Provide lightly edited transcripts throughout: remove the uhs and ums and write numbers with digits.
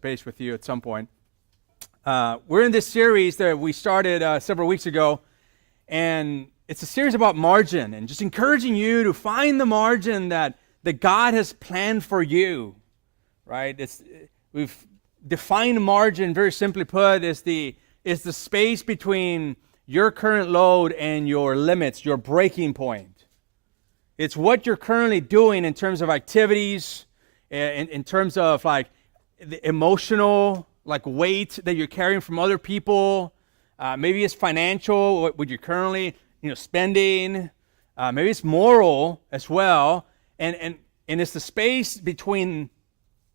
touch base with you at some point. We're in this series that we started several weeks ago, and it's a series about margin and just encouraging you to find the margin that God has planned for you, right? We've defined margin, very simply put, is the space between your current load and your limits, your breaking point. It's what you're currently doing in terms of activities, in terms of like the emotional like weight that you're carrying from other people. Maybe it's financial, what you're currently spending. Maybe it's moral as well, and it's the space between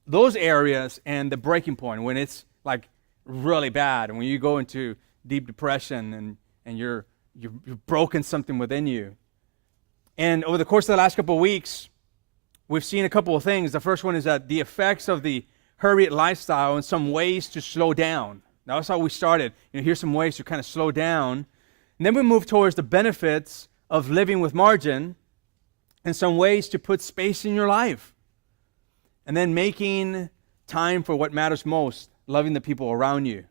those areas and the breaking point when it's like really bad, and when you go into deep depression and you've broken something within you. And over the course of the last couple of weeks, we've seen a couple of things. The first one is that the effects of the hurried lifestyle and some ways to slow down. That's how we started. Here's some ways to kind of slow down. And then we move towards the benefits of living with margin and some ways to put space in your life. And then making time for what matters most, loving the people around you.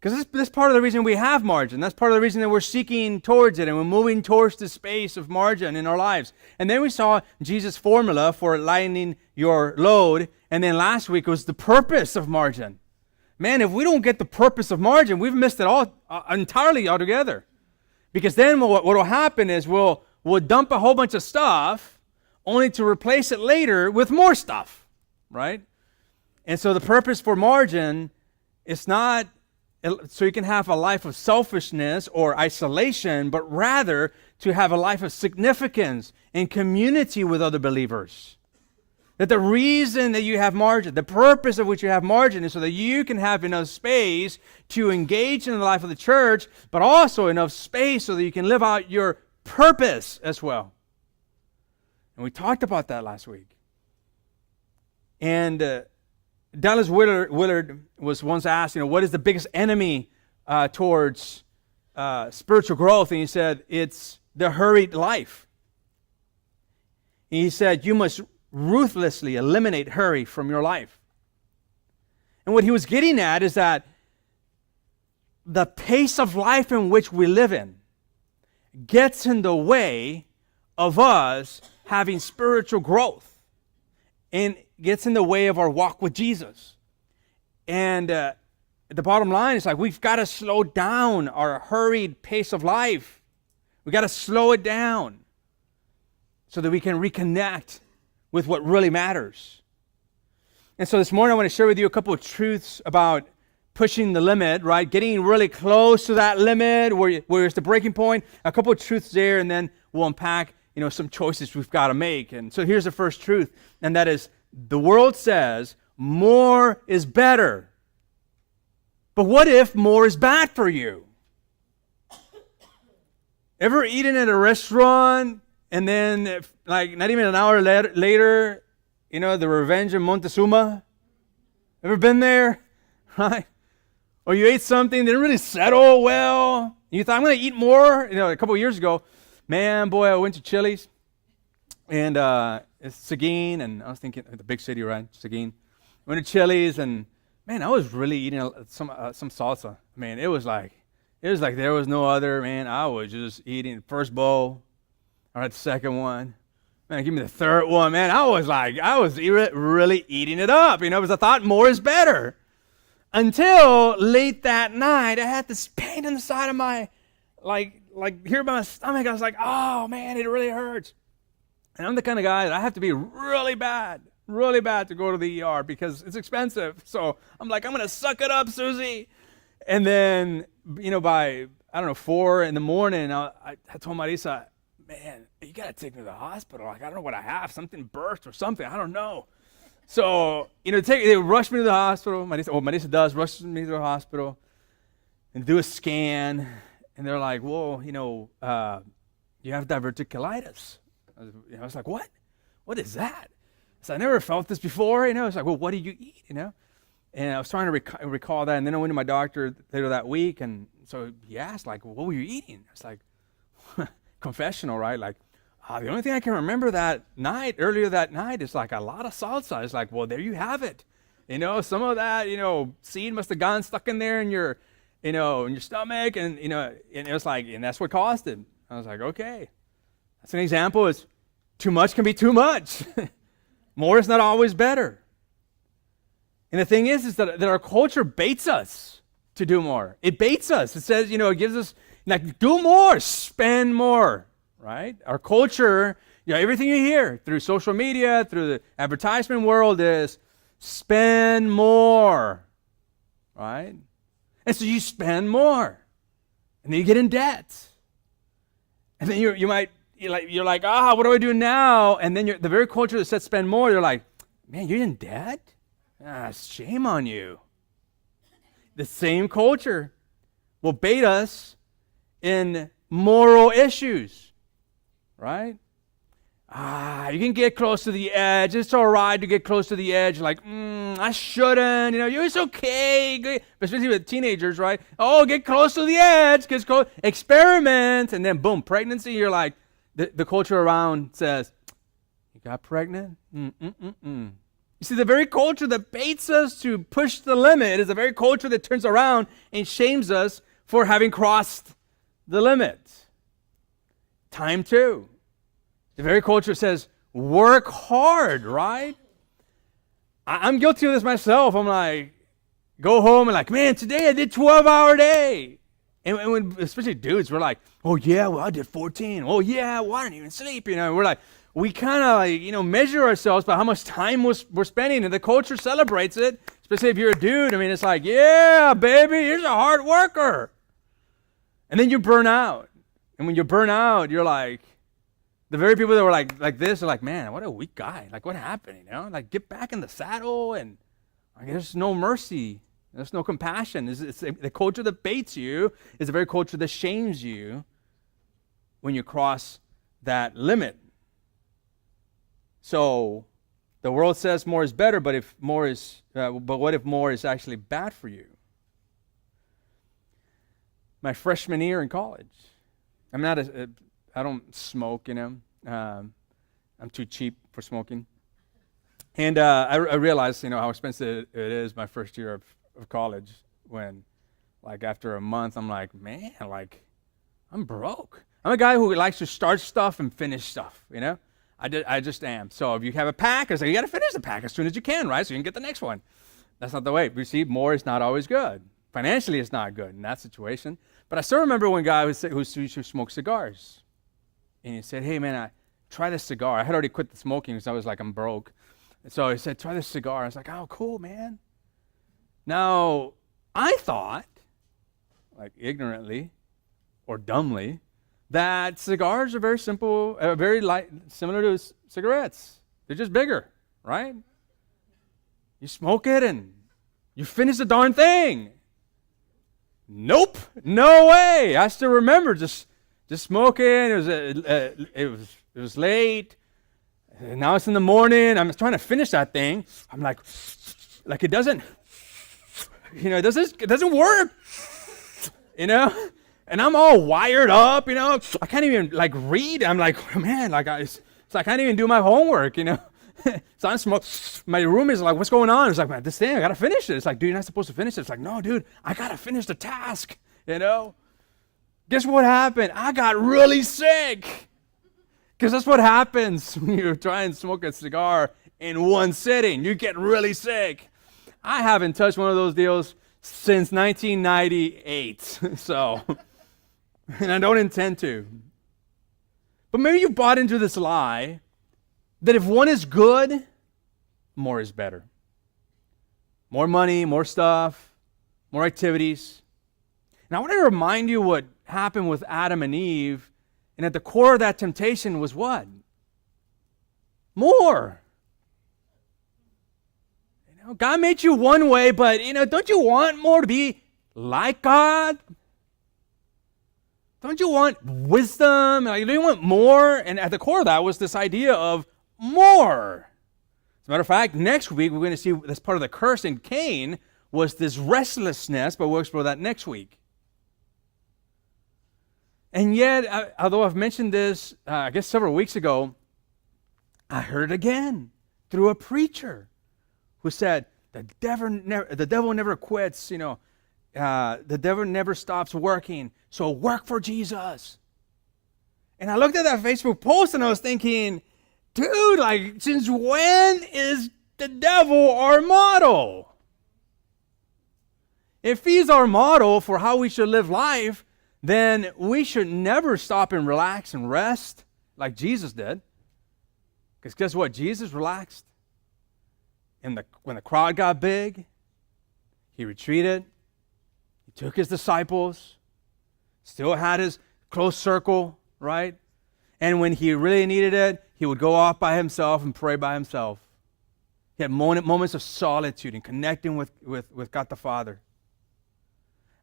Because that's part of the reason we have margin. That's part of the reason that we're seeking towards it and we're moving towards the space of margin in our lives. And then we saw Jesus' formula for lightening your load. And then last week was the purpose of margin. Man, if we don't get the purpose of margin, we've missed it all entirely altogether. Because then what will happen is we'll dump a whole bunch of stuff only to replace it later with more stuff, right? And so the purpose for margin is not so you can have a life of selfishness or isolation, but rather to have a life of significance and community with other believers. That the reason that you have margin, the purpose of which you have margin, is so that you can have enough space to engage in the life of the church, but also enough space so that you can live out your purpose as well. And we talked about that last week. And Dallas Willard was once asked, what is the biggest enemy towards spiritual growth? And he said, it's the hurried life. And he said, you must ruthlessly eliminate hurry from your life. And what he was getting at is that the pace of life in which we live in gets in the way of us having spiritual growth and gets in the way of our walk with Jesus. And the bottom line is like we've got to slow down our hurried pace of life. We've got to slow it down so that we can reconnect with what really matters. And so this morning I want to share with you a couple of truths about pushing the limit, right? Getting really close to that limit where it's the breaking point. A couple of truths there, and then we'll unpack some choices we've got to make. And so here's the first truth, and that is the world says more is better. But what if more is bad for you? Ever eaten at a restaurant and then like not even an hour later, the Revenge in Montezuma? Ever been there? Right? Or you ate something that didn't really settle well. You thought, I'm going to eat more. A couple of years ago, man, boy, I went to Chili's. And it's Seguin, and I was thinking, the big city, right? Seguin. Went to Chili's, and man, I was really eating some salsa. Man, it was like there was no other. Man, I was just eating the first bowl, or the second one. Man, give me the third one. Man, I was really eating it up. Because I thought more is better. Until late that night, I had this pain in the side of my, like here by my stomach. I was like, oh man, it really hurts. And I'm the kind of guy that I have to be really bad to go to the ER because it's expensive. So I'm like, I'm going to suck it up, Susie. And then, by, 4 in the morning, I told Marisa, man, you got to take me to the hospital. Like, I don't know what I have. Something burst or something. I don't know. So, they rush me to the hospital. Marisa does rush me to the hospital and do a scan. And they're like, well, you have diverticulitis. I was like, what? What is that? So I never felt this before. It's like, well, what do you eat? And I was trying to recall that. And then I went to my doctor later that week. And so he asked, like, well, what were you eating? It's like, confessional, right? Like, the only thing I can remember earlier that night, is like a lot of salsa. It's like, well, there you have it. Some of that, seed must have gotten stuck in there in your, in your stomach, and and it was like, and that's what caused it. I was like, okay, that's an example. Is too much can be too much. More is not always better. And the thing is that our culture baits us to do more. It baits us. It says, it gives us, like, do more, spend more, right? Our culture, everything you hear through social media, through the advertisement world is spend more, right? And so you spend more, and then you get in debt. And then you're like, what do I do now? And then the very culture that says spend more, you're like, man, you're in debt? Shame on you. The same culture will bait us in moral issues, right? You can get close to the edge. It's all right to get close to the edge. Like, I shouldn't. It's okay. Especially with teenagers, right? Oh, get close to the edge. Experiment. And then, boom, pregnancy. You're like, the culture around says, you got pregnant? You see, the very culture that baits us to push the limit is the very culture that turns around and shames us for having crossed the limit. Time too. The very culture says, work hard, right? I'm guilty of this myself. I'm like, go home and like, man, today I did 12-hour day. And when, especially dudes, we're like, oh yeah, well I did 14. Oh yeah, well I didn't even sleep. We're like, we kind of measure ourselves by how much time we're spending, and the culture celebrates it. Especially if you're a dude. It's like, yeah, baby, here's a hard worker. And then you burn out. And when you burn out, you're like, the very people that were like this are like, man, what a weak guy. Like, what happened? Like, get back in the saddle, and there's no mercy. There's no compassion. It's the culture that baits you is the very culture that shames you when you cross that limit. So the world says more is better, but what if more is actually bad for you? My freshman year in college, I don't smoke, I'm too cheap for smoking. And I realized, how expensive it is my first year of college, when, like, after a month, I'm like, man, like, I'm broke. I'm a guy who likes to start stuff and finish stuff, I just am. So if you have a pack, I say you got to finish the pack as soon as you can, right? So you can get the next one. That's not the way. You see, more is not always good. Financially, it's not good in that situation. But I still remember one guy who smoked cigars. And he said, hey, man, try this cigar. I had already quit the smoking because I was like, I'm broke. And so he said, try this cigar. I was like, oh, cool, man. Now, I thought, like ignorantly or dumbly, that cigars are very simple, very light, similar to cigarettes. They're just bigger, right? You smoke it and you finish the darn thing. Nope, no way. I still remember just smoking. It was late. And now it's in the morning. I'm trying to finish that thing. I'm like it doesn't, it doesn't work, And I'm all wired up, I can't even read. I'm like, man, I can't even do my homework, So I'm smoking. My roommate is like, what's going on? It's like, man, this thing, I got to finish it. It's like, dude, you're not supposed to finish it. It's like, no, dude, I got to finish the task, Guess what happened? I got really sick. Because that's what happens when you try and smoke a cigar in one sitting. You get really sick. I haven't touched one of those deals since 1998. So... and I don't intend to. But maybe you bought into this lie that if one is good, more is better. More money, more stuff, more activities. And I want to remind you what happened with Adam and Eve. And at the core of that temptation was what? More. God made you one way, but, don't you want more to be like God? Don't you want wisdom? Don't you want more? And at the core of that was this idea of more. As a matter of fact, next week we're going to see that's part of the curse in Cain was this restlessness, but we'll explore that next week. And yet, although I've mentioned this, I guess several weeks ago, I heard it again through a preacher who said, The devil never quits, the devil never stops working. So work for Jesus. And I looked at that Facebook post and I was thinking, dude, like, since when is the devil our model? If he's our model for how we should live life, then we should never stop and relax and rest like Jesus did. Because guess what? Jesus relaxed. When the crowd got big, he retreated. He took his disciples, still had his close circle, right? And when he really needed it, he would go off by himself and pray by himself. He had moments of solitude and connecting with God the Father.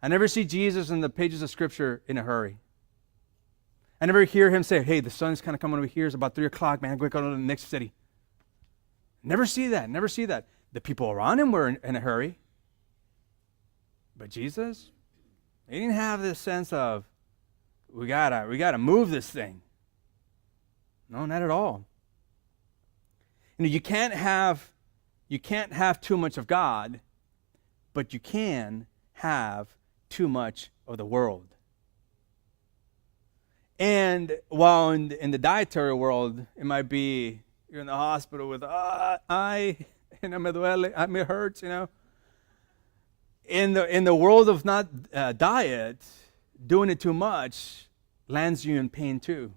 I never see Jesus in the pages of Scripture in a hurry. I never hear him say, hey, the sun's kind of coming over here. It's about 3 o'clock, man. I'm going to go to the next city. Never see that. Never see that. The people around him were in a hurry. But Jesus, he didn't have this sense of, we gotta move this thing. No, not at all. You can't have too much of God, but you can have too much of the world. And while in the dietary world, it might be you're in the hospital with me hurts, In the world of not diet, doing it too much lands you in pain too.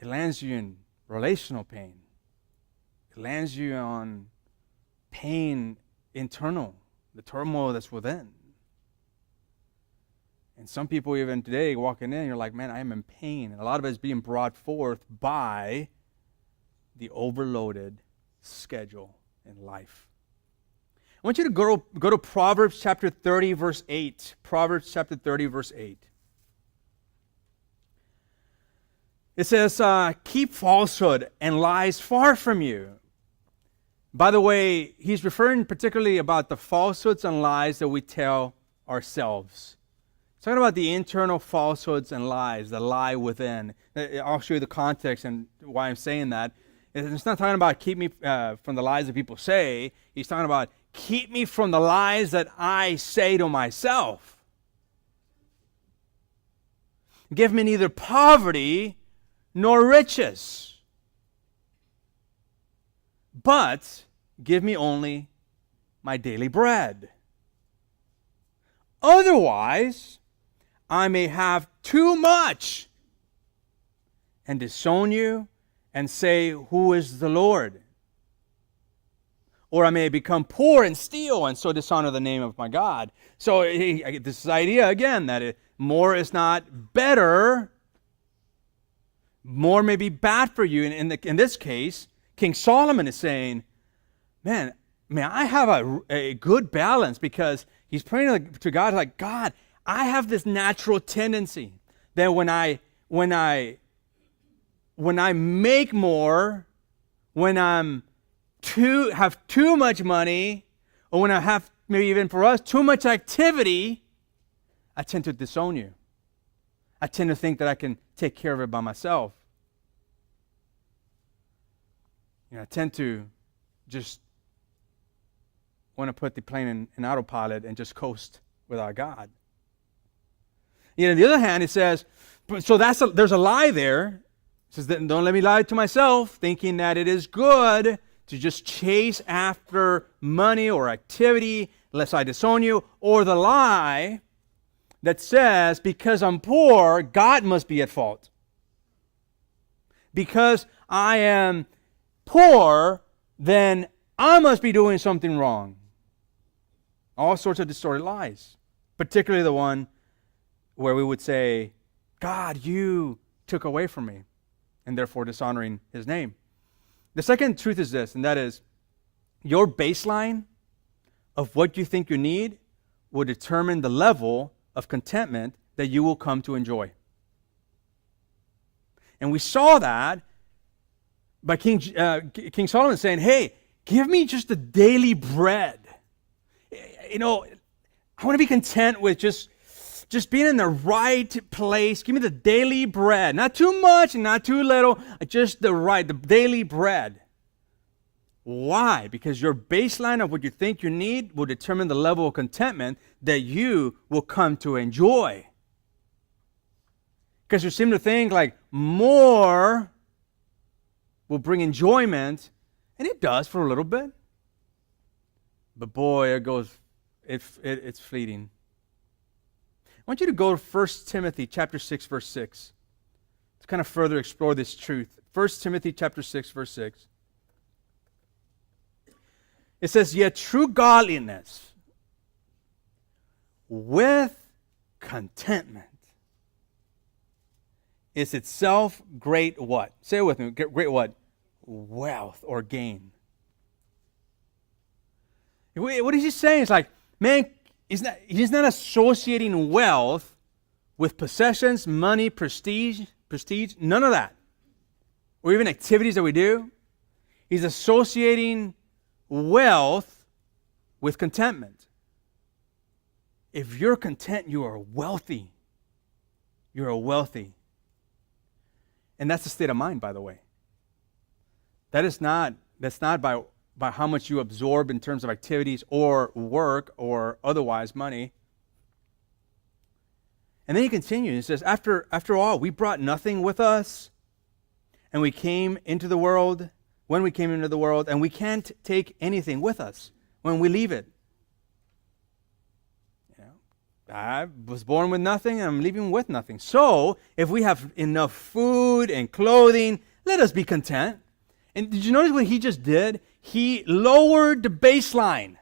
It lands you in relational pain. It lands you on pain internal, the turmoil that's within. And some people even today walking in, you're like, man, I am in pain. And a lot of it is being brought forth by the overloaded schedule in life. I want you to go to Proverbs chapter 30, verse 8. Proverbs chapter 30, verse 8. It says, keep falsehood and lies far from you. By the way, he's referring particularly about the falsehoods and lies that we tell ourselves. He's talking about the internal falsehoods and lies, the lie within. I'll show you the context and why I'm saying that. It's not talking about keep me from the lies that people say. He's talking about keep me from the lies that I say to myself. Give me neither poverty nor riches, but give me only my daily bread. Otherwise, I may have too much and disown you and say, who is the Lord? Or I may become poor and steal and so dishonor the name of my God. So I get this idea again that more is not better. More may be bad for you. And in this case, King Solomon is saying, man, I have a good balance, because he's praying to God like, God, I have this natural tendency that when I make more, when have too much money, or when I have, maybe even for us, too much activity, I tend to disown you. I tend to think that I can take care of it by myself. I tend to just want to put the plane in autopilot and just coast without God. On the other hand, it says, so there's a lie there. It says, don't let me lie to myself, thinking that it is good to just chase after money or activity, lest I disown you. Or the lie that says, because I'm poor, God must be at fault. Because I am poor, then I must be doing something wrong. All sorts of distorted lies, particularly the one where we would say, God, you took away from me, and therefore dishonoring his name. The second truth is this, and that is, your baseline of what you think you need will determine the level of contentment that you will come to enjoy. And we saw that by King Solomon saying, hey, give me just the daily bread. I want to be content with just being in the right place. Give me the daily bread. Not too much and not too little, just the daily bread. Why? Because your baseline of what you think you need will determine the level of contentment that you will come to enjoy. Because you seem to think like more will bring enjoyment, and it does for a little bit. But boy, it's fleeting. I want you to go to 1 Timothy chapter 6, verse 6 to kind of further explore this truth. 1 Timothy chapter 6, verse 6. It says, yet true godliness with contentment is itself great what? Say it with me. Great what? Wealth or gain. What is he saying? It's like, man, he's not associating wealth with possessions, money, prestige, none of that. Or even activities that we do. He's associating wealth with contentment. If you're content, you are wealthy. You are wealthy. And that's a state of mind, by the way. That's not by how much you absorb in terms of activities or work or otherwise money. And then he continues. He says, after all, we brought nothing with us, and we came into the world, when we came into the world, and we can't take anything with us when we leave it. I was born with nothing, and I'm leaving with nothing. So, if we have enough food and clothing, let us be content. And did you notice what he just did? He lowered the baseline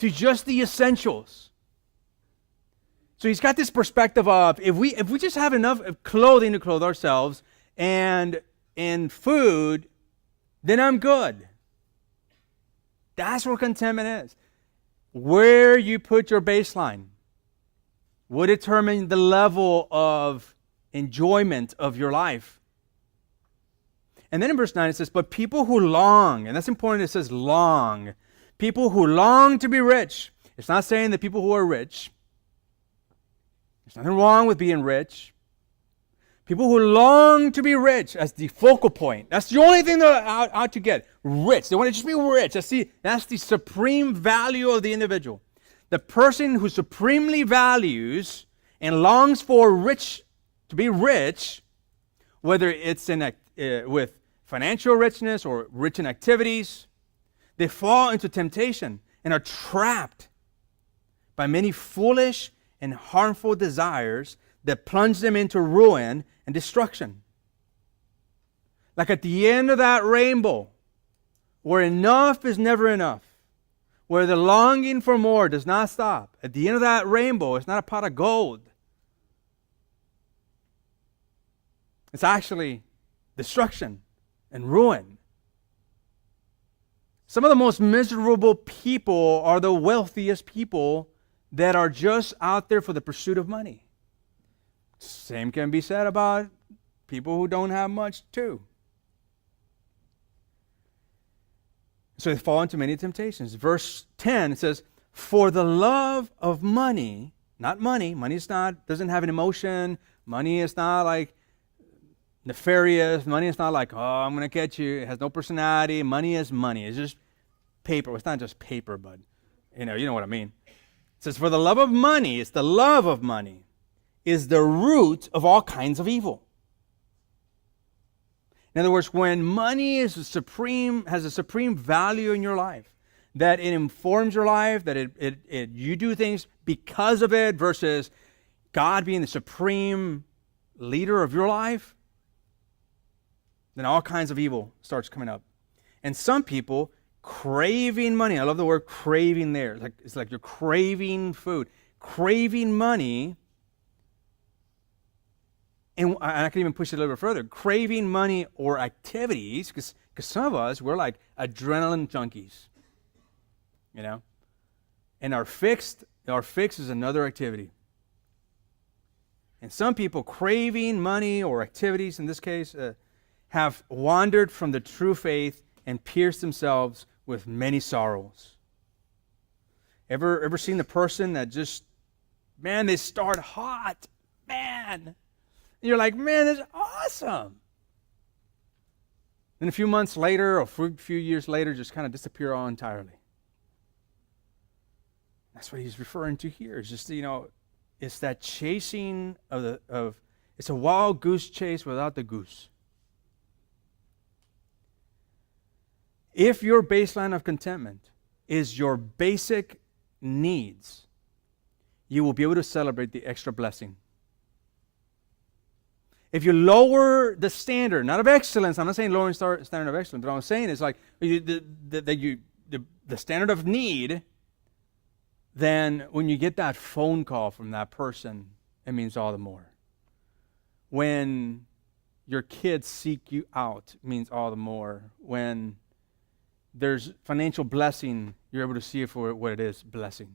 to just the essentials. So he's got this perspective of, if we just have enough clothing to clothe ourselves and food, then I'm good. That's what contentment is. Where you put your baseline will determine the level of enjoyment of your life. And then in verse 9 it says, but people who long, and that's important, it says long. People who long to be rich. It's not saying that people who are rich. There's nothing wrong with being rich. People who long to be rich as the focal point. That's the only thing they're out to get. Rich. They want to just be rich. That's the supreme value of the individual. The person who supremely values and longs for to be rich, whether it's with financial richness or rich in activities, they fall into temptation and are trapped by many foolish and harmful desires that plunge them into ruin and destruction. Like at the end of that rainbow, where enough is never enough, where the longing for more does not stop. At the end of that rainbow, it's not a pot of gold. It's actually destruction and ruin. Some of the most miserable people are the wealthiest people that are just out there for the pursuit of money. Same can be said about people who don't have much too. So they fall into many temptations. Verse 10, it says, for the love of money, not money. Money doesn't have an emotion. Money is not like nefarious. Money is not like, oh, I'm going to get you. It has no personality. Money is money. It's just paper. It's not just paper, but you know what I mean. It says, for the love of money, it's the love of money, is the root of all kinds of evil. In other words, when money has a supreme value in your life, that it informs your life, that you do things because of it versus God being the supreme leader of your life, then all kinds of evil starts coming up. And some people craving money, I love the word craving there. It's like you're craving food, craving money. And I can even push it a little bit further. Craving money or activities, because some of us, we're like adrenaline junkies, And our fix is another activity. And some people craving money or activities, in this case, have wandered from the true faith and pierced themselves with many sorrows. Ever seen the person that just, man, they start hot, man. And you're like, man, that's awesome. Then a few months later or a few years later, just kind of disappear all entirely. That's what he's referring to here. It's just, it's that chasing of it's a wild goose chase without the goose. If your baseline of contentment is your basic needs, you will be able to celebrate the extra blessing. If you lower the standard, not of excellence, I'm not saying lowering standard of excellence, but what I'm saying is like the standard of need, then when you get that phone call from that person, it means all the more. When your kids seek you out, it means all the more. When there's financial blessing, you're able to see it for what it is, blessing.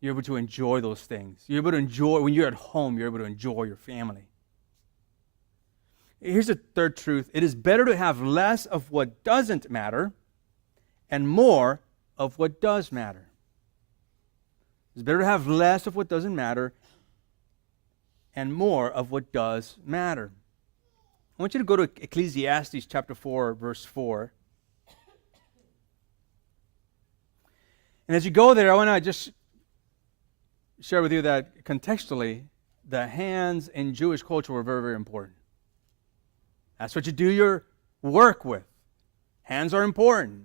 You're able to enjoy those things. You're able to enjoy, when you're at home, you're able to enjoy your family. Here's a third truth. It is better to have less of what doesn't matter and more of what does matter. It's better to have less of what doesn't matter and more of what does matter. I want you to go to Ecclesiastes chapter 4, verse 4. And as you go there, I want to just share with you that contextually, the hands in Jewish culture were very, very important. That's what you do your work with. Hands are important.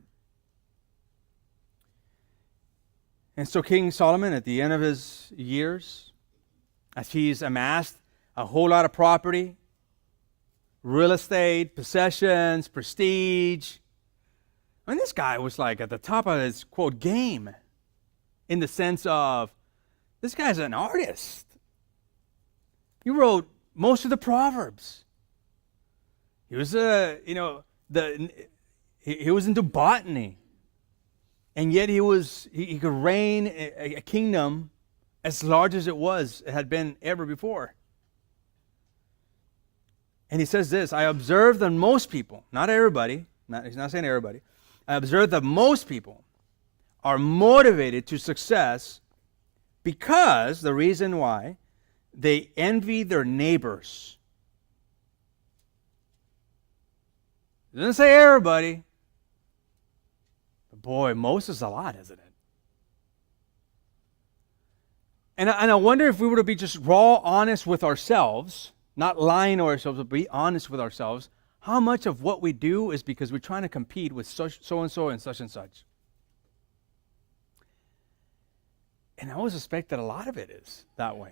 And so King Solomon, at the end of his years, as he's amassed a whole lot of property, real estate, possessions, prestige. I mean, this guy was like at the top of his, quote, game, in the sense of, this guy's an artist. He wrote most of the Proverbs. He was he was into botany. And yet he could reign a kingdom as large as it had been ever before. And he says this, I observe that most people, not everybody, he's not saying everybody, I observe that most people are motivated to success because the reason why they envy their neighbors. It doesn't say everybody. But boy, most is a lot, isn't it? And I wonder if we were to be just raw honest with ourselves, not lying to ourselves, but be honest with ourselves, how much of what we do is because we're trying to compete with so-and-so and such and such. And I always suspect that a lot of it is that way.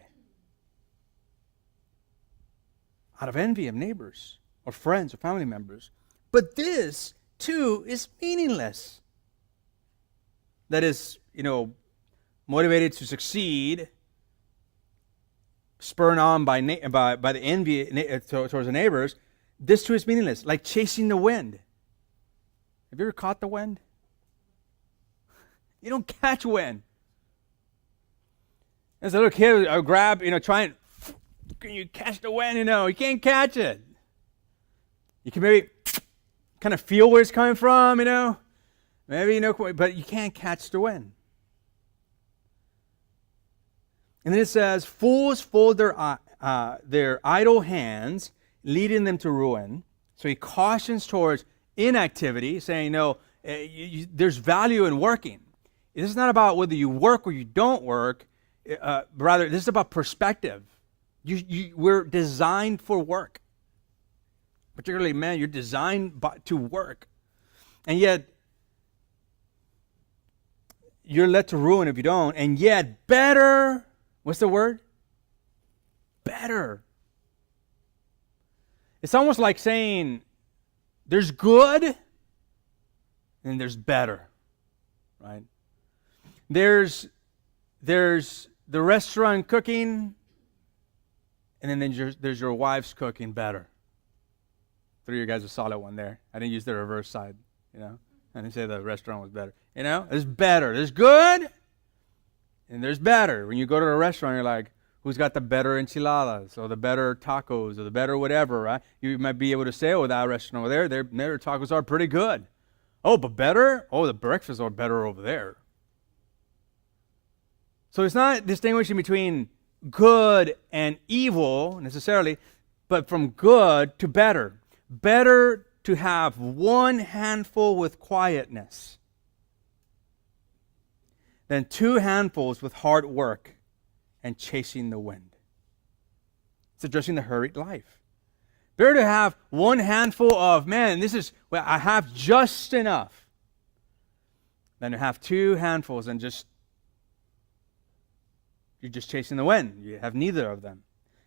Out of envy of neighbors or friends or family members. But this, too, is meaningless. That is, motivated to succeed, spurred on by the envy towards the neighbors, this too is meaningless, like chasing the wind. Have you ever caught the wind? You don't catch wind. As a little kid, I would grab, try and, can you catch the wind? You can't catch it. You can maybe kind of feel where it's coming from, maybe, but you can't catch the wind. And then it says, fools fold their idle hands, leading them to ruin. So he cautions towards inactivity, saying, there's value in working. This is not about whether you work or you don't work. Rather, this is about perspective. We're designed for work. Particularly men, you're designed to work. And yet, you're led to ruin if you don't. And yet, better, what's the word? Better. It's almost like saying there's good and there's better, right? There's the restaurant cooking, and then there's your wife's cooking better. Three of you guys are solid one there. I didn't use the reverse side, I didn't say the restaurant was better. There's better. There's good, and there's better. When you go to a restaurant, you're like, who's got the better enchiladas, or the better tacos, or the better whatever, right? You might be able to say, oh, that restaurant over there, their tacos are pretty good. Oh, but better? Oh, the breakfasts are better over there. So it's not distinguishing between good and evil necessarily, but from good to better. better to have one handful with quietness than two handfuls with hard work and chasing the wind. It's addressing the hurried life. Better to have one handful of, man, well, I have just enough, than to have two handfuls and you're just chasing the wind. You have neither of them.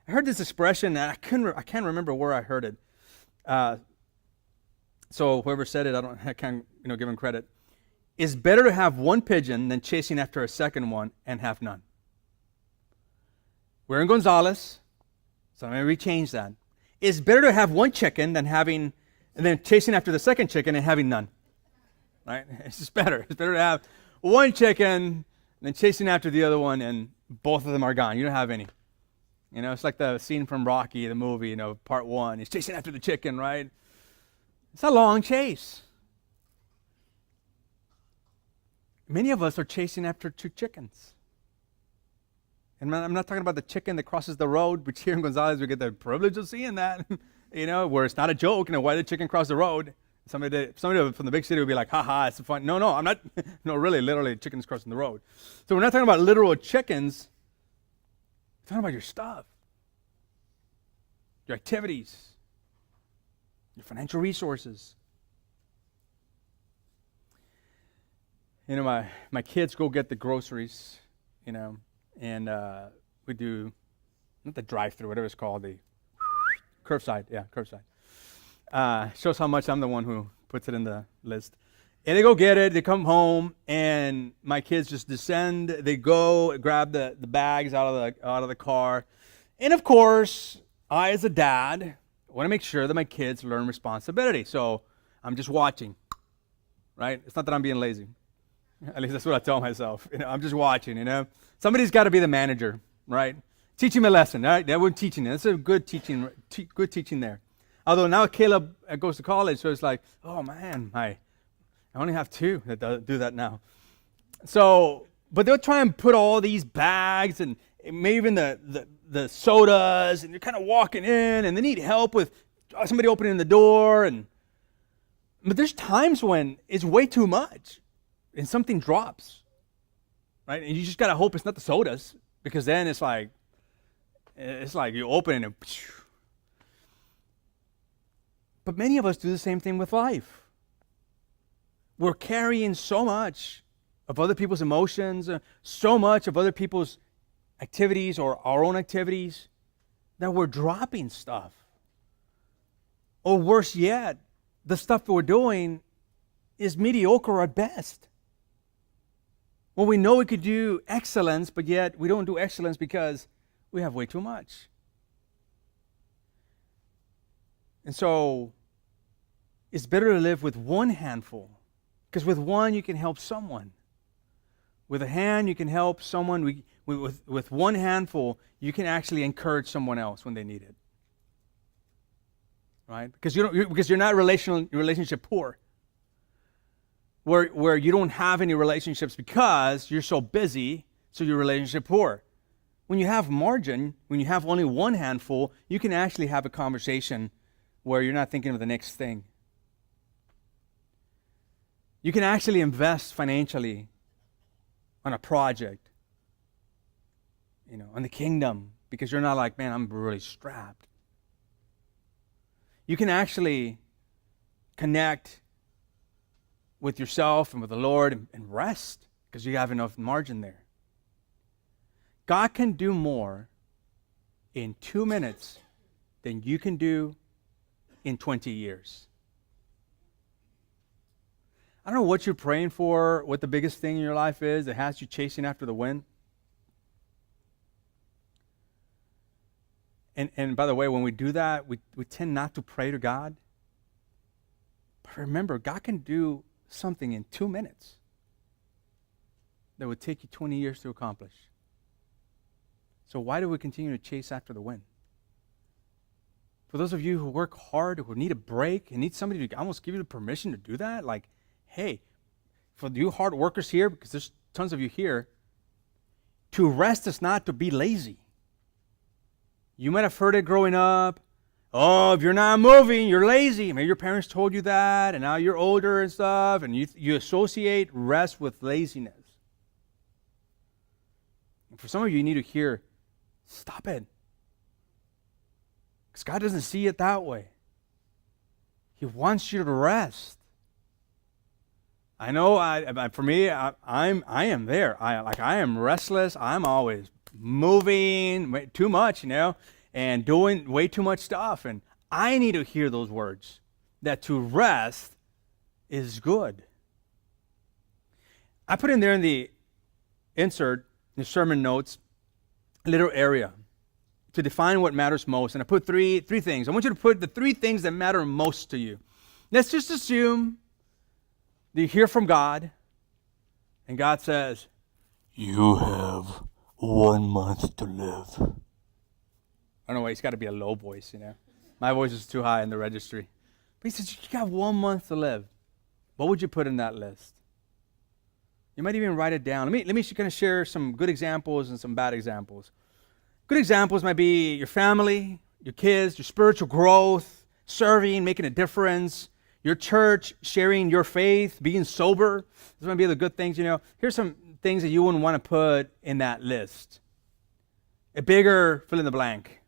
I heard this expression, and I can't remember where I heard it. So whoever said it, I can't give him credit. It's better to have one pigeon than chasing after a second one and have none. We're in Gonzales, so I'm going to rechange that. It's better to have one chicken than chasing after the second chicken and having none. Right? It's just better. It's better to have one chicken than chasing after the other one and both of them are gone. You don't have any. It's like the scene from Rocky, the movie, part 1. He's chasing after the chicken, right? It's a long chase. Many of us are chasing after two chickens. And I'm not talking about the chicken that crosses the road, which here in Gonzales we get the privilege of seeing that, where it's not a joke, why did the chicken cross the road? Somebody from the big city would be like, haha, it's fun. No, I'm not. No, really, literally, chickens crossing the road. So we're not talking about literal chickens. We're talking about your stuff, your activities, your financial resources. My kids go get the groceries, and we do, not the drive-through, whatever it's called, the curbside. Yeah, curbside. Shows how much I'm the one who puts it in the list. And they go get it, they come home, and my kids just descend, they go grab the bags out of the car. And of course, I as a dad want to make sure that my kids learn responsibility. So I'm just watching, right? It's not that I'm being lazy. At least that's what I tell myself. I'm just watching, Somebody's got to be the manager, right? Teach him a lesson, right? We're teaching. That's a good teaching, good teaching there. Although now Caleb goes to college, so it's like, oh man, I only have two that do that now. So, but they'll try and put all these bags and maybe even the sodas, and you're kind of walking in, and they need help with somebody opening the door, but there's times when it's way too much, and something drops, right? And you just gotta hope it's not the sodas, because then it's like you open it and. But many of us do the same thing with life. We're carrying so much of other people's emotions, so much of other people's activities or our own activities, that we're dropping stuff. Or worse yet, the stuff that we're doing is mediocre at best. Well, we know we could do excellence, but yet we don't do excellence because we have way too much. And so it's better to live with one handful, because with one you can help someone. With a hand you can help someone. With one handful you can actually encourage someone else when they need it. Right? Because you're not relationship poor. Where you don't have any relationships because you're so busy, so you're relationship poor. When you have margin, when you have only one handful, you can actually have a conversation where you're not thinking of the next thing. You can actually invest financially on a project, on the kingdom, because you're not like, man, I'm really strapped. You can actually connect with yourself and with the Lord and rest, because you have enough margin there. God can do more in 2 minutes than you can do in 20 years. I don't know what you're praying for, what the biggest thing in your life is that has you chasing after the wind. And by the way, when we do that, we tend not to pray to God. But remember, God can do something in 2 minutes that would take you 20 years to accomplish. So why do we continue to chase after the wind? For those of you who work hard, who need a break, and need somebody to almost give you the permission to do that, like, hey, for you hard workers here, because there's tons of you here, to rest is not to be lazy. You might have heard it growing up. Oh, if you're not moving, you're lazy. Maybe your parents told you that, and now you're older and stuff, and you associate rest with laziness. And for some of you, you need to hear, stop it. Because God doesn't see it that way. He wants you to rest. I know. For me, I am there. I am restless. I'm always moving too much, and doing way too much stuff. And I need to hear those words that to rest is good. I put in there in the insert, in the sermon notes, a little area to define what matters most. And I put three things. I want you to put the 3 things that matter most to you. Let's just assume that you hear from God, and God says, you have 1 month to live. I don't know why, it's got to be a low voice, My voice is too high in the registry. But he says, you got 1 month to live. What would you put in that list? You might even write it down. Let me kind of share some good examples and some bad examples. Good examples might be your family, your kids, your spiritual growth, serving, making a difference, your church, sharing your faith, being sober. Those might be the good things, Here's some things that you wouldn't want to put in that list. A bigger fill in the blank.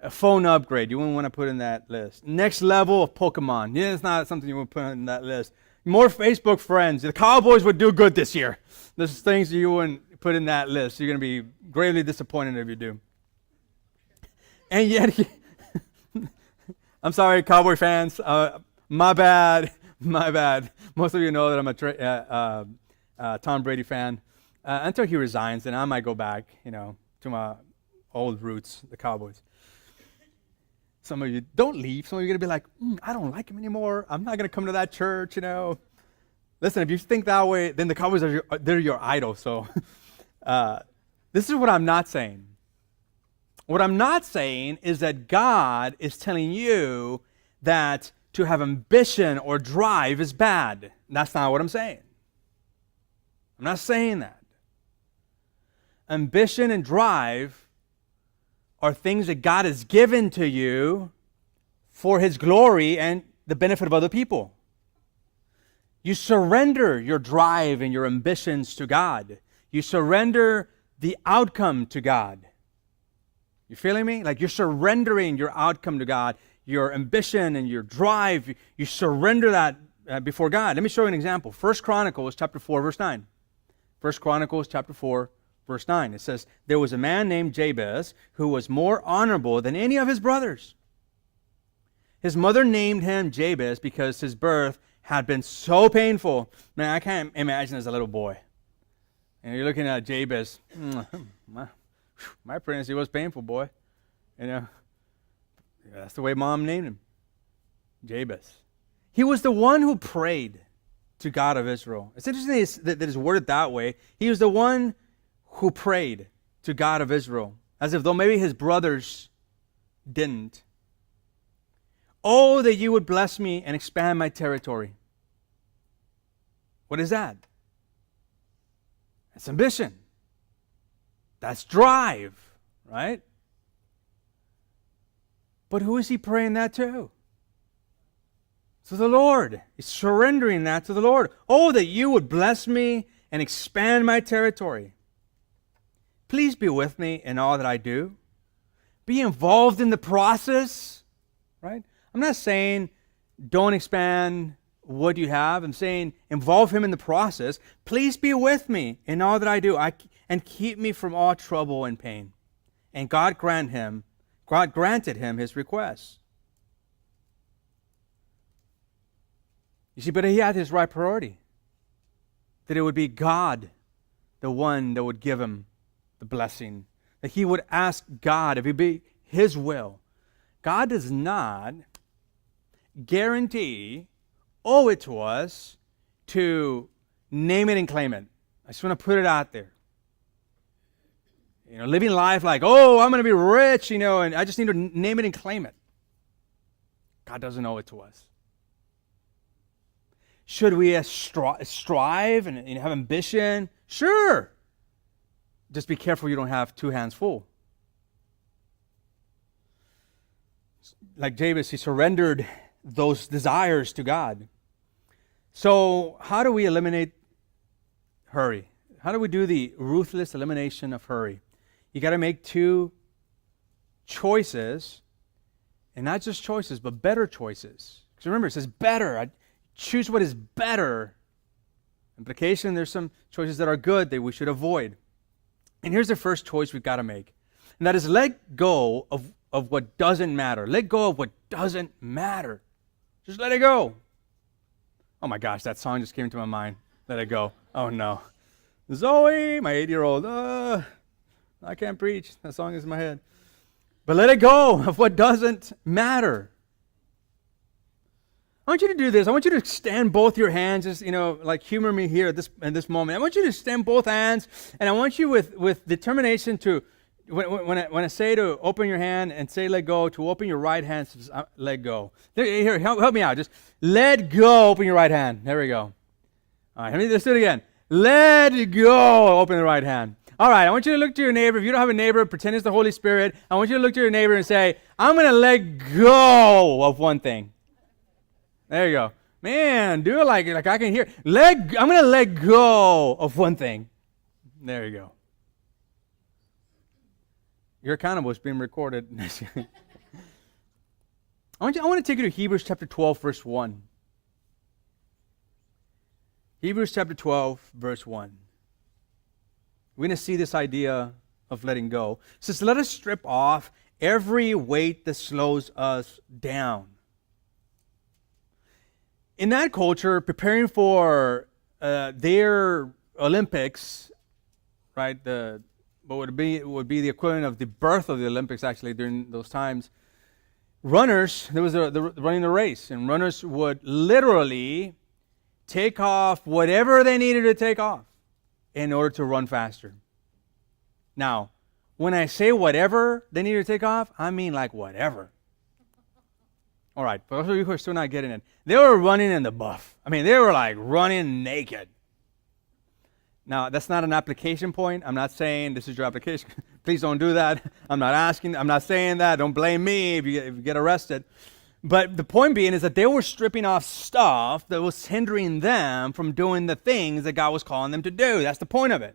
A phone upgrade, you wouldn't want to put in that list. Next level of Pokemon. Yeah, it's not something you would put in that list. More Facebook friends. The Cowboys would do good this year. There's things you wouldn't put in that list. You're going to be greatly disappointed if you do. And yet, I'm sorry, Cowboy fans. My bad. Most of you know that I'm a Tom Brady fan. Until he resigns, then I might go back, to my old roots, the Cowboys. Some of you don't leave. Some of you are going to be like, I don't like him anymore. I'm not going to come to that church, Listen, if you think that way, then the Cowboys they're your idol. So this is what I'm not saying. What I'm not saying is that God is telling you that to have ambition or drive is bad. That's not what I'm saying. I'm not saying that. Ambition and drive are things that God has given to you for His glory and the benefit of other people. You surrender your drive and your ambitions to God. You surrender the outcome to God. You feeling me? Like you're surrendering your outcome to God, your ambition and your drive. You surrender that before God. Let me show you an example. 1 Chronicles chapter 4, verse 9. 1 Chronicles chapter 4, verse 9. It says, there was a man named Jabez who was more honorable than any of his brothers. His mother named him Jabez because his birth had been so painful. Man, I can't imagine as a little boy. And you're looking at Jabez. My pregnancy was painful, boy. That's the way mom named him. Jabez. He was the one who prayed to God of Israel. It's interesting that it's worded that way. He was the one who prayed to God of Israel, as if though maybe his brothers didn't. Oh, that you would bless me and expand my territory. What is that? That's ambition. That's drive, right? But who is he praying that to? To the Lord. He's surrendering that to the Lord. Oh, that you would bless me and expand my territory. Please be with me in all that I do. Be involved in the process, right? I'm not saying don't expand what you have. I'm saying involve him in the process. Please be with me in all that I do and keep me from all trouble and pain. And God granted him his request. You see, but he had his right priority. That it would be God, the one that would give him the blessing. That he would ask God if it be his will. God does not guarantee, owe it to us to name it and claim it. I just want to put it out there. Living life like, oh, I'm going to be rich, and I just need to name it and claim it. God doesn't owe it to us. Should we strive and have ambition? Sure. Just be careful you don't have 2 hands full. like Jabez, he surrendered those desires to God. So how do we eliminate hurry? How do we do the ruthless elimination of hurry? You got to make two choices, and not just choices, but better choices. Because remember, it says better. I choose what is better. Implication, there's some choices that are good that we should avoid. And here's the first choice we've got to make. And that is let go of what doesn't matter. Let go of what doesn't matter. Just let it go. Oh my gosh, that song just came to my mind. Let it go. Oh no. Zoe, my 8-year-old. I can't preach. That song is in my head. But let it go of what doesn't matter. I want you to do this. I want you to extend both your hands, just, like humor me here in this moment. I want you to extend both hands, and I want you with determination to, when I say to open your hand and say let go, to open your right hand, let go. Here, help me out. Just let go, open your right hand. There we go. All right, let's do it again. Let go, open the right hand. All right, I want you to look to your neighbor. If you don't have a neighbor, pretend it's the Holy Spirit. I want you to look to your neighbor and say, I'm going to let go of one thing. There you go. Man, do it like I can hear. I'm going to let go of one thing. There you go. You're accountable. It's being recorded. I want to take you to Hebrews chapter 12, verse 1. Hebrews chapter 12, verse 1. We're going to see this idea of letting go. It says, let us strip off every weight that slows us down. In that culture, preparing for their Olympics, right? What would be the equivalent of the birth of the Olympics, actually, during those times. Runners, there was running the race, and runners would literally take off whatever they needed to take off in order to run faster. Now, when I say whatever they needed to take off, I mean like whatever. All right, for those of you who are still not getting it, they were running in the buff. I mean, they were like running naked. Now, that's not an application point. I'm not saying this is your application. Please don't do that. I'm not saying that. Don't blame me if you get arrested. But the point being is that they were stripping off stuff that was hindering them from doing the things that God was calling them to do. That's the point of it.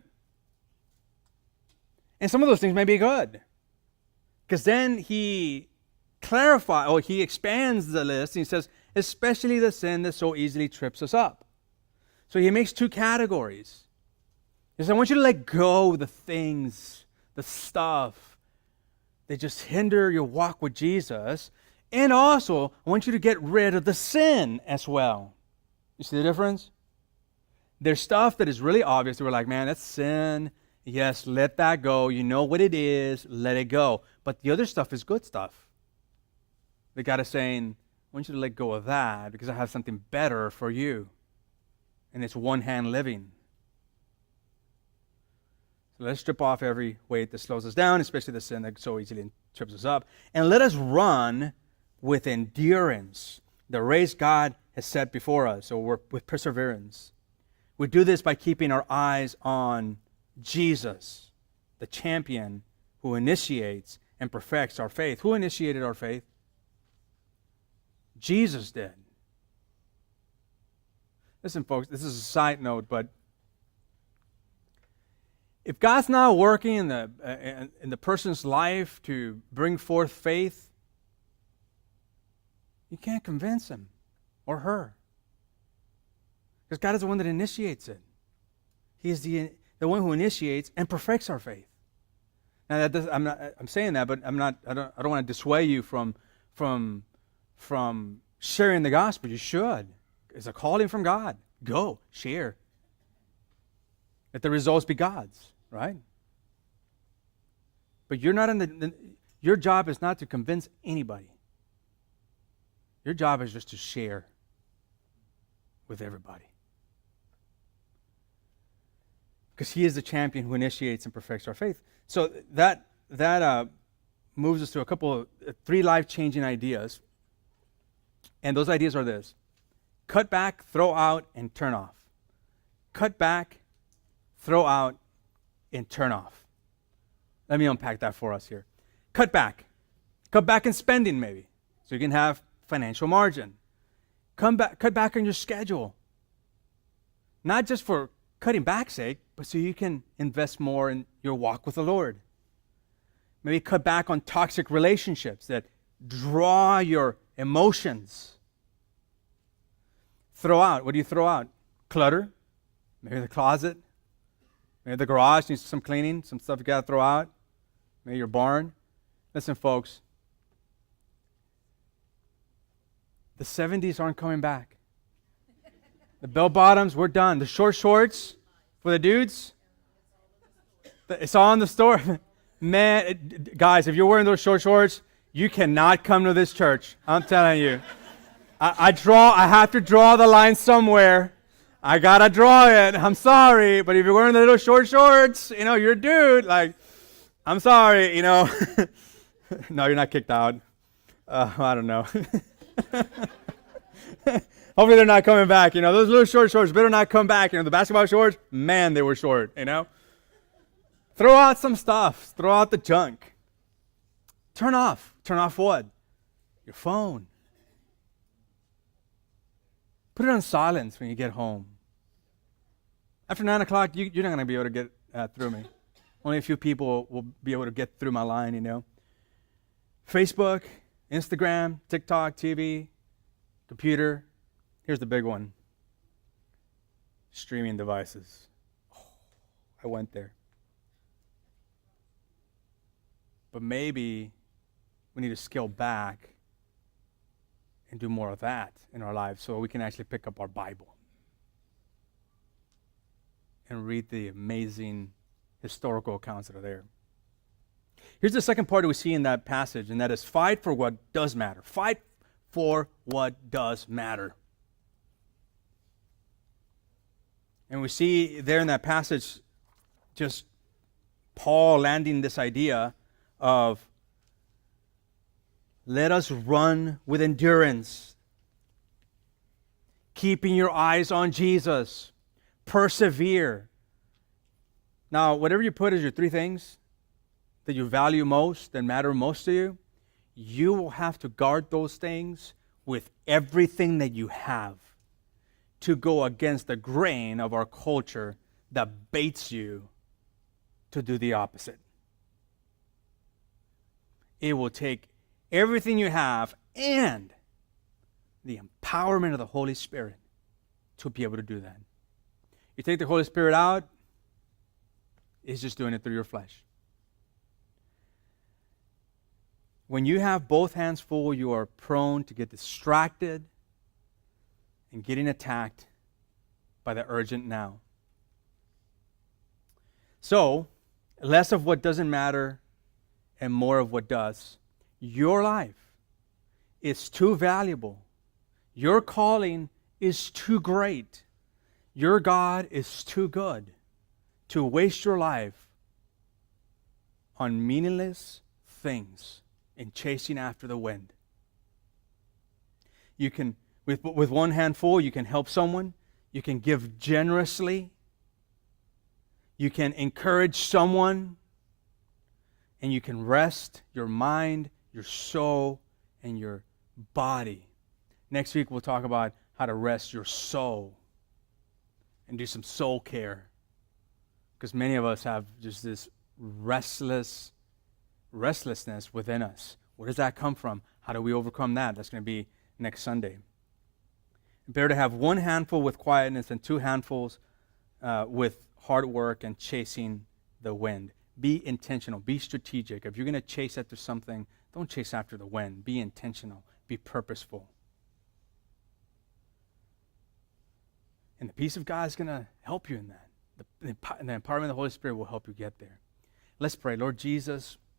And some of those things may be good. Because then he expands the list, and he says, especially the sin that so easily trips us up. So he makes two categories. He says, I want you to let go of the things, the stuff that just hinder your walk with Jesus. And also, I want you to get rid of the sin as well. You see the difference? There's stuff that is really obvious. We're like, man, that's sin. Yes, let that go. You know what it is. Let it go. But the other stuff is good stuff. The God is saying, I want you to let go of that because I have something better for you. And it's one-hand living. So let's strip off every weight that slows us down, especially the sin that so easily trips us up. And let us run with endurance the race God has set before us, or with perseverance. We do this by keeping our eyes on Jesus, the champion who initiates and perfects our faith. Who initiated our faith? Jesus did. Listen, folks, this is a side note, but if God's not working in the person's life to bring forth faith, you can't convince him or her. Because God is the one that initiates it. He is the one who initiates and perfects our faith. Now, I'm saying that, but I don't want to dissuade you from sharing the gospel. You should. It's a calling from God. Go, share. Let the results be God's, right? But you're not your job is not to convince anybody. Your job is just to share with everybody. Because he is the champion who initiates and perfects our faith. So that moves us to three life-changing ideas. And those ideas are this: cut back, throw out, and turn off. Cut back, throw out, and turn off. Let me unpack that for us here. Cut back. Cut back in spending, maybe. so you can have financial margin. Cut back on your schedule. Not just for cutting back sake, but so you can invest more in your walk with the Lord. Maybe cut back on toxic relationships that draw your emotions. Throw out. What do you throw out? Clutter. Maybe the closet. Maybe the garage needs some cleaning, some stuff you got to throw out. Maybe your barn. Listen, folks. The 70s aren't coming back. The bell bottoms, we're done. The short shorts for the dudes, it's all in the store. Man, guys, if you're wearing those short shorts, you cannot come to this church. I'm telling you. I have to draw the line somewhere. I got to draw it. I'm sorry. But if you're wearing the little short shorts, you're a dude. Like, I'm sorry, No, you're not kicked out. I don't know. Hopefully they're not coming back. Those little short shorts better not come back. The basketball shorts, man, they were short, Throw out some stuff. Throw out the junk. Turn off. Turn off what? Your phone. Put it on silence when you get home. After 9 o'clock, you're not going to be able to get through me. Only a few people will be able to get through my line, Facebook, Instagram, TikTok, TV, computer. Here's the big one. Streaming devices. I went there. But maybe we need to scale back and do more of that in our lives so we can actually pick up our Bible and read the amazing historical accounts that are there. Here's the second part we see in that passage, and that is fight for what does matter. Fight for what does matter. And we see there in that passage just Paul landing this idea of let us run with endurance, keeping your eyes on Jesus, persevere. Now, whatever you put as your three things that you value most, that matter most to you, you will have to guard those things with everything that you have to go against the grain of our culture that baits you to do the opposite. It will take everything you have and the empowerment of the Holy Spirit to be able to do that. You take the Holy Spirit out, it's just doing it through your flesh. When you have both hands full, you are prone to get distracted and getting attacked by the urgent now. So, less of what doesn't matter and more of what does. Your life is too valuable. Your calling is too great. Your God is too good to waste your life on meaningless things and chasing after the wind. You can, with one handful, you can help someone. You can give generously. You can encourage someone. And you can rest your mind, your soul, and your body. Next week, we'll talk about how to rest your soul and do some soul care. Because many of us have just this restlessness within us. Where does that come from? How do we overcome that? That's going to be next Sunday. Better to have one handful with quietness than two handfuls with hard work and chasing the wind. Be intentional. Be strategic. If you're going to chase after something, don't chase after the wind. Be intentional. Be purposeful. And the peace of God is going to help you in that. The empowerment of the Holy Spirit will help you get there. Let's pray. Lord Jesus,